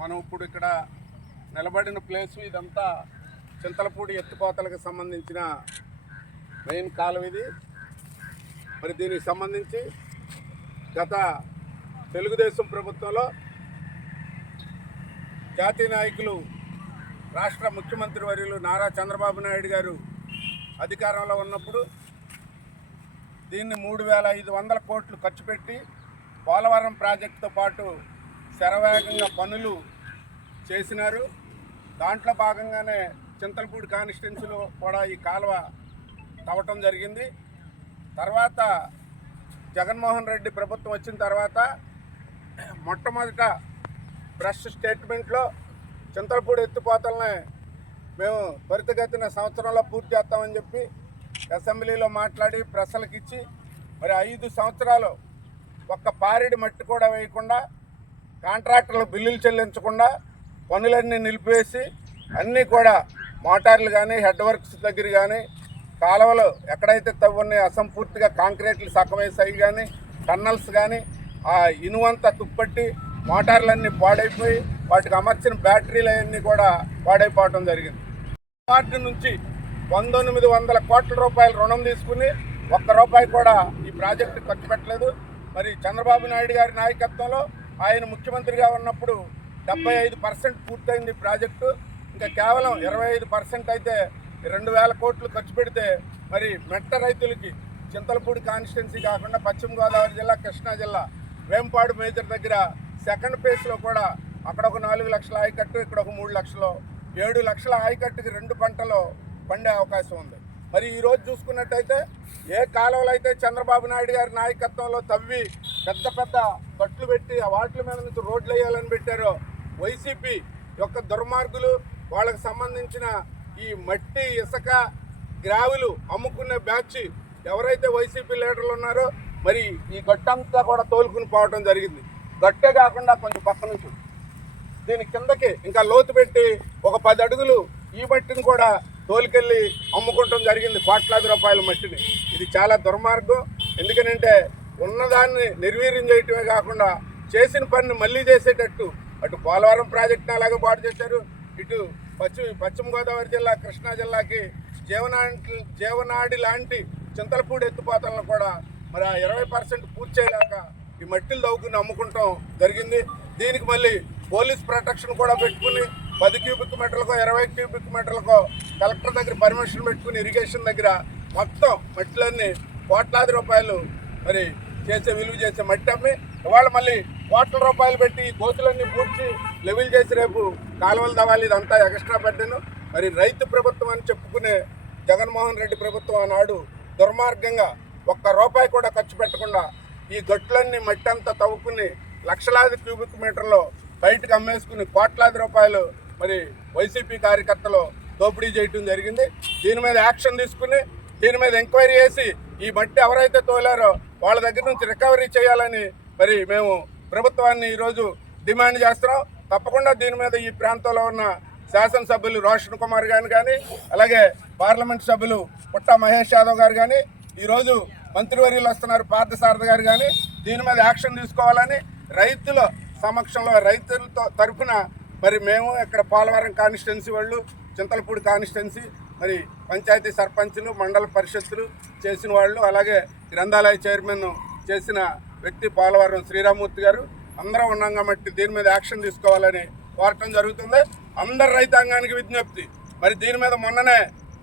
మనం ఇప్పుడు ఇక్కడ నిలబడిన ప్లేస్ ఇదంతా చింతలపూడి ఎత్తుపోతలకు సంబంధించిన మెయిన్ కాలువ ఇది. మరి దీనికి సంబంధించి గత తెలుగుదేశం ప్రభుత్వంలో జాతీయ నాయకులు రాష్ట్ర ముఖ్యమంత్రి వర్యులు నారా చంద్రబాబు నాయుడు గారు అధికారంలో ఉన్నప్పుడు దీన్ని మూడు వేల ఐదు వందల కోట్లు ఖర్చు పెట్టి పోలవరం ప్రాజెక్టుతో పాటు శరవేగంగా పనులు చేసినారు. దాంట్లో భాగంగానే చింతలపూడి కాన్స్టిట్యున్సీలో కూడా ఈ కాలువ తవ్వటం జరిగింది. తర్వాత జగన్మోహన్ రెడ్డి ప్రభుత్వం వచ్చిన తర్వాత మొట్టమొదట ప్రెస్ స్టేట్మెంట్లో చింతలపూడి ఎత్తిపోతలనే మేము త్వరితగతిన సంవత్సరంలో పూర్తి చేస్తామని చెప్పి అసెంబ్లీలో మాట్లాడి ప్రజలకు ఇచ్చి మరి ఐదు సంవత్సరాలు ఒక్క పారిడి మట్టి కూడా వేయకుండా కాంట్రాక్టర్లు బిల్లులు చెల్లించకుండా పనులన్నీ నిలిపివేసి అన్నీ కూడా మోటార్లు కానీ హెడ్ వర్క్స్ దగ్గర కానీ కాలువలు ఎక్కడైతే తవ్వున్నాయో అసంపూర్తిగా కాంక్రీట్లు సగమేసాయి కానీ టన్నల్స్ కానీ ఆ ఇనువంతా తుప్పట్టి మోటార్లన్నీ పాడైపోయి వాటికి అమర్చిన బ్యాటరీలు అవన్నీ కూడా పాడైపోవటం జరిగింది. వాటి నుంచి పంతొమ్మిది వందల కోట్ల రూపాయల రుణం తీసుకుని ఒక్క రూపాయి కూడా ఈ ప్రాజెక్టు ఖర్చు పెట్టలేదు. మరి చంద్రబాబు నాయుడు గారి నాయకత్వంలో ఆయన ముఖ్యమంత్రిగా ఉన్నప్పుడు డెబ్బై ఐదు పర్సెంట్ పూర్తయింది ప్రాజెక్టు. ఇంకా కేవలం ఇరవై ఐదు పర్సెంట్ అయితే రెండు వేల కోట్లు ఖర్చు పెడితే మరి మెట్ట రైతులకి చింతలపూడి కాన్స్టిట్యున్సీ కాకుండా పశ్చిమ గోదావరి జిల్లా కృష్ణా జిల్లా వేంపాడు మేజర్ దగ్గర సెకండ్ ఫేజ్లో కూడా అక్కడ ఒక నాలుగు లక్షల ఆయకట్టు ఇక్కడ ఒక మూడు లక్షలు ఏడు లక్షల ఆయకట్టుకి రెండు పంటలు పండే అవకాశం ఉంది. మరి ఈరోజు చూసుకున్నట్టయితే ఏ కాలువలు అయితే చంద్రబాబు నాయుడు గారి నాయకత్వంలో తవ్వి పెద్ద పెద్ద కట్లు పెట్టి ఆ వాటిల మీద నుంచి రోడ్లు వేయాలని పెట్టారో వైసీపీ యొక్క దుర్మార్గులు. వాళ్ళకి సంబంధించిన ఈ మట్టి ఇసుక గ్రావులు అమ్ముకునే బ్యాచ్ ఎవరైతే వైసీపీ లీడర్లు ఉన్నారో మరి ఈ గట్టంతా కూడా తోలుకుని పోవడం జరిగింది. గట్టే కాకుండా కొంచెం పక్క నుంచి దీని కిందకి ఇంకా లోతు పెట్టి ఒక పది అడుగులు ఈ మట్టిని కూడా తోలుకెళ్ళి అమ్ముకుంటాం జరిగింది కోట్లాది రూపాయల మట్టిని. ఇది చాలా దుర్మార్గం. ఎందుకనంటే ఉన్నదాన్ని నిర్వీర్యం చేయటమే కాకుండా చేసిన పనిని మళ్ళీ చేసేటట్టు అటు పోలవరం ప్రాజెక్టును అలాగే పాటు చేశారు. ఇటు పశ్చిమ పశ్చిమ గోదావరి జిల్లా కృష్ణా జిల్లాకి జీవనాడి జీవనాడి లాంటి చింతలపూడి ఎత్తుపోతలను కూడా మరి ఆ ఇరవై పర్సెంట్ పూర్తి చేయలేక ఈ మట్టిలు దవ్వుకుని అమ్ముకుంటాం జరిగింది. దీనికి మళ్ళీ పోలీస్ ప్రొటెక్షన్ కూడా పెట్టుకుని పది క్యూబిక్ మీటర్లకో ఇరవై క్యూబిక్ మీటర్లకో కలెక్టర్ దగ్గర పర్మిషన్ పెట్టుకుని ఇరిగేషన్ దగ్గర మొత్తం మట్టిలన్నీ కోట్లాది రూపాయలు మరి చేసే విలువ చేసే మట్టి అమ్మి ఇవాళ మళ్ళీ కోట్ల రూపాయలు పెట్టి ఈ పూడ్చి లెవెల్ చేసి రేపు కాలువలు తవ్వాలి ఇదంతా ఎక్స్ట్రా పెట్టాను మరి రైతు ప్రభుత్వం అని చెప్పుకునే జగన్మోహన్ రెడ్డి ప్రభుత్వం ఆనాడు దుర్మార్గంగా ఒక్క రూపాయి కూడా ఖర్చు పెట్టకుండా ఈ గట్లన్నీ మట్టి అంతా తవ్వుకుని లక్షలాది క్యూబిక్ మీటర్లో బయటకు అమ్మేసుకుని కోట్లాది రూపాయలు మరి వైసీపీ కార్యకర్తలు దోపిడీ చేయటం జరిగింది. దీని మీద యాక్షన్ తీసుకుని దీని మీద ఎంక్వైరీ చేసి ఈ మట్టి ఎవరైతే తోలారో వాళ్ళ దగ్గర నుంచి రికవరీ చేయాలని మరి మేము ప్రభుత్వాన్ని ఈరోజు డిమాండ్ చేస్తున్నాం. తప్పకుండా దీని మీద ఈ ప్రాంతంలో ఉన్న శాసనసభ్యులు రోషన్ కుమార్ గారు కానీ అలాగే పార్లమెంట్ సభ్యులు పుట్ట మహేష్ యాదవ్ గారు కానీ ఈరోజు మంత్రివర్యులు వస్తున్నారు పార్థసారథి గారు కానీ దీని మీద యాక్షన్ తీసుకోవాలని రైతుల సమక్షంలో రైతులతో తరఫున మరి మేము ఇక్కడ పోలవరం కాన్స్టిట్యున్సీ వాళ్ళు చింతలపూడి కాన్స్టిట్యున్సీ మరి పంచాయతీ సర్పంచులు మండల పరిషత్తులు చేసిన వాళ్ళు అలాగే గ్రంథాలయ చైర్మన్ చేసిన వ్యక్తి పోలవరం శ్రీరామూర్తి గారు అందరం ఉన్నాం కాబట్టి దీని మీద యాక్షన్ తీసుకోవాలని కోరటం జరుగుతుంది. అందరు రైతాంగానికి విజ్ఞప్తి. మరి దీని మీద మొన్ననే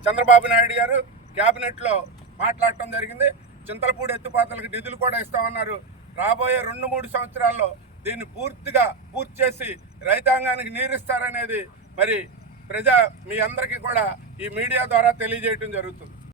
చంద్రబాబు నాయుడు గారు క్యాబినెట్లో మాట్లాడటం జరిగింది. చింతలపూడి ఎత్తుపాతలకు నిధులు కూడా ఇస్తామన్నారు. రాబోయే రెండు మూడు సంవత్సరాల్లో దీన్ని పూర్తిగా పూర్తి చేసి రైతాంగానికి నీరిస్తారనేది మరి ప్రజా మీ అందరికీ కూడా ఈ మీడియా ద్వారా తెలియజేయటం జరుగుతుంది.